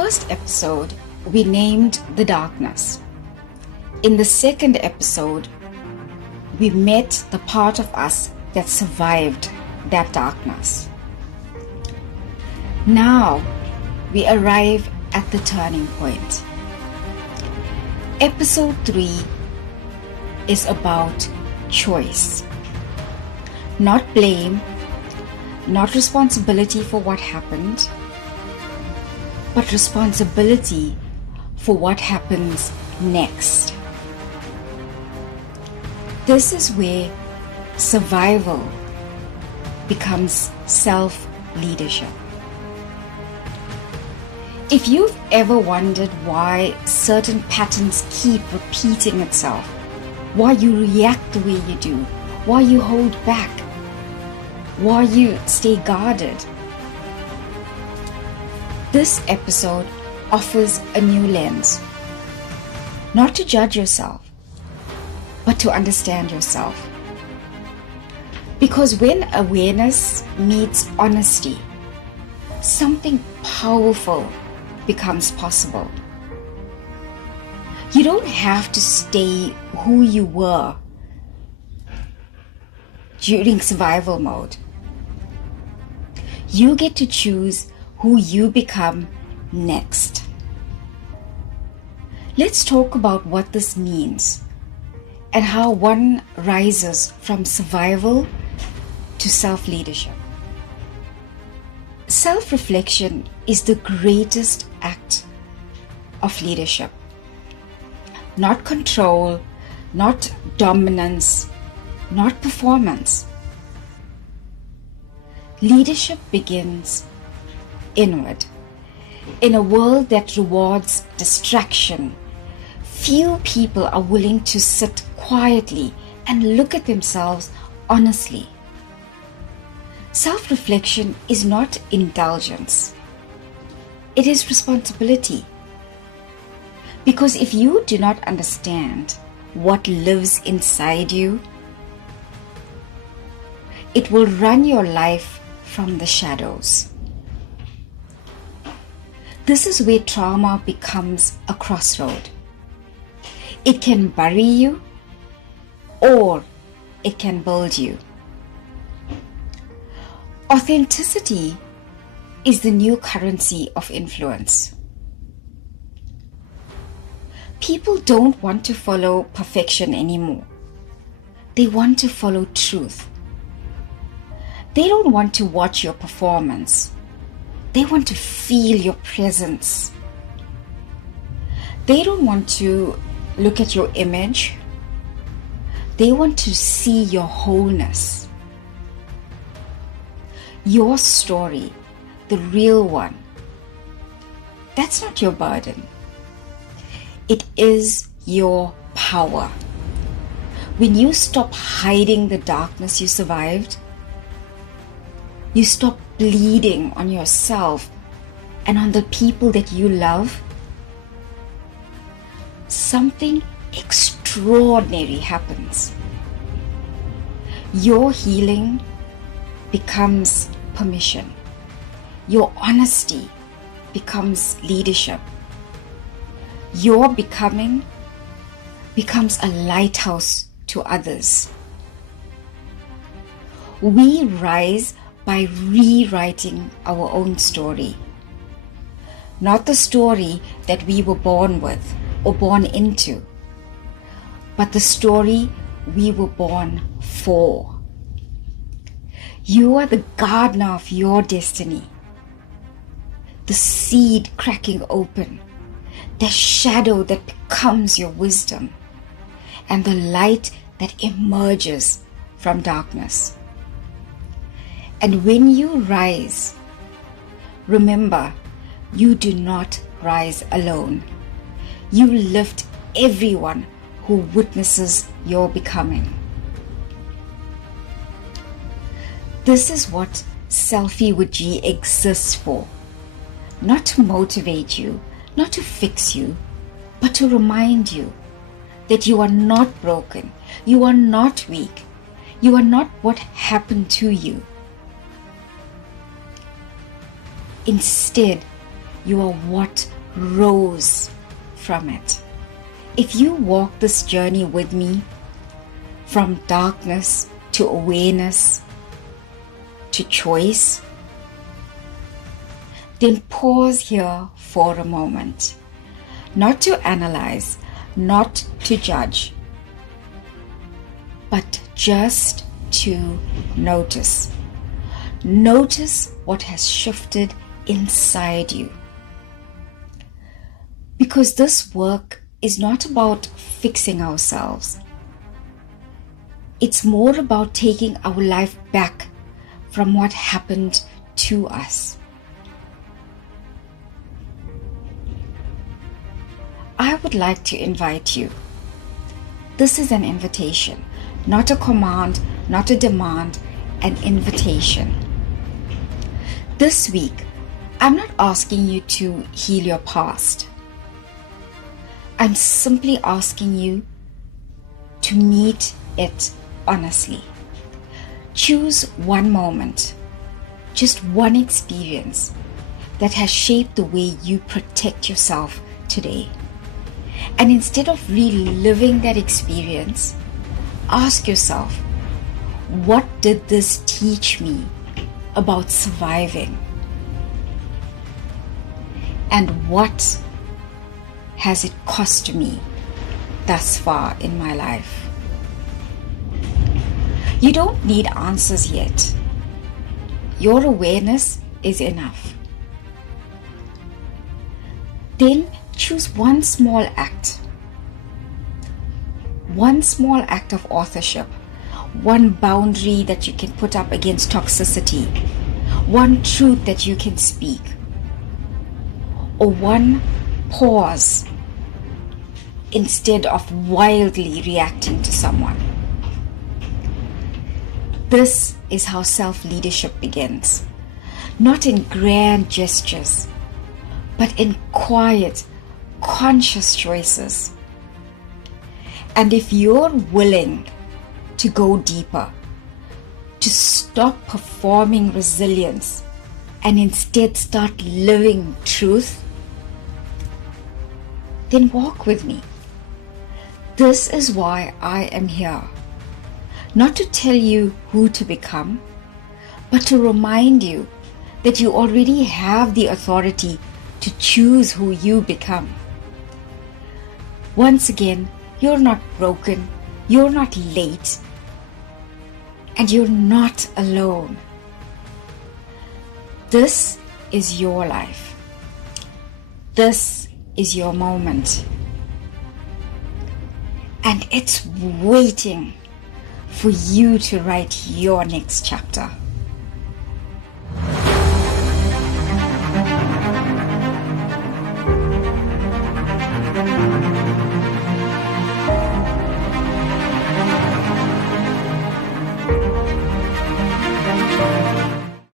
first episode, we named the darkness. In the second episode, we met the part of us that survived that darkness. Now, we arrive at the turning point. Episode 3 is about choice. Not blame, not responsibility for what happened, but responsibility for what happens next. This is where survival becomes self-leadership. If you've ever wondered why certain patterns keep repeating itself, why you react the way you do, why you hold back, why you stay guarded, this episode offers a new lens. Not to judge yourself, but to understand yourself. Because when awareness meets honesty, something powerful becomes possible. You don't have to stay who you were during survival mode. You get to choose who you become next. Let's talk about what this means and how one rises from survival to self-leadership. Self-reflection is the greatest act of leadership. Not control, not dominance, not performance. Leadership begins inward. In a world that rewards distraction, few people are willing to sit quietly and look at themselves honestly. Self-reflection is not indulgence. It is responsibility. Because if you do not understand what lives inside you, it will run your life from the shadows. This is where trauma becomes a crossroad. It can bury you or it can build you. Authenticity is the new currency of influence. People don't want to follow perfection anymore. They want to follow truth. They don't want to watch your performance. They want to feel your presence. They don't want to look at your image. They want to see your wholeness. Your story, the real one. That's not your burden. It is your power. When you stop hiding the darkness you survived, you stop bleeding on yourself and on the people that you love, something extraordinary happens. Your healing becomes permission. Your honesty becomes leadership. Your becoming becomes a lighthouse to others. We rise by rewriting our own story. Not the story that we were born with or born into, but the story we were born for. You are the gardener of your destiny. The seed cracking open, the shadow that becomes your wisdom, and the light that emerges from darkness. And when you rise, remember, you do not rise alone. You lift everyone who witnesses your becoming. This is what SelfieWithG exists for. Not to motivate you, not to fix you, but to remind you that you are not broken, you are not weak, you are not what happened to you. Instead, you are what rose from it. If you walk this journey with me, from darkness to awareness to choice, then pause here for a moment. Not to analyze, not to judge, but just to notice. Notice what has shifted inside you. Because this work is not about fixing ourselves. It's more about taking our life back from what happened to us. I would like to invite you. This is an invitation, not a command, not a demand, an invitation. This week, I'm not asking you to heal your past. I'm simply asking you to meet it honestly. Choose one moment, just one experience that has shaped the way you protect yourself today. And instead of reliving that experience, ask yourself, what did this teach me about surviving? And what has it cost me thus far in my life? You don't need answers yet. Your awareness is enough. Then choose one small act. One small act of authorship. One boundary that you can put up against toxicity. One truth that you can speak. Or one pause instead of wildly reacting to someone. This is how self-leadership begins. Not in grand gestures, but in quiet, conscious choices. And if you're willing to go deeper, to stop performing resilience and instead start living truth, then walk with me. This is why I am here. Not to tell you who to become, but to remind you that you already have the authority to choose who you become. Once again, you're not broken, you're not late, and you're not alone. This is your life. This is your moment. And it's waiting for you to write your next chapter.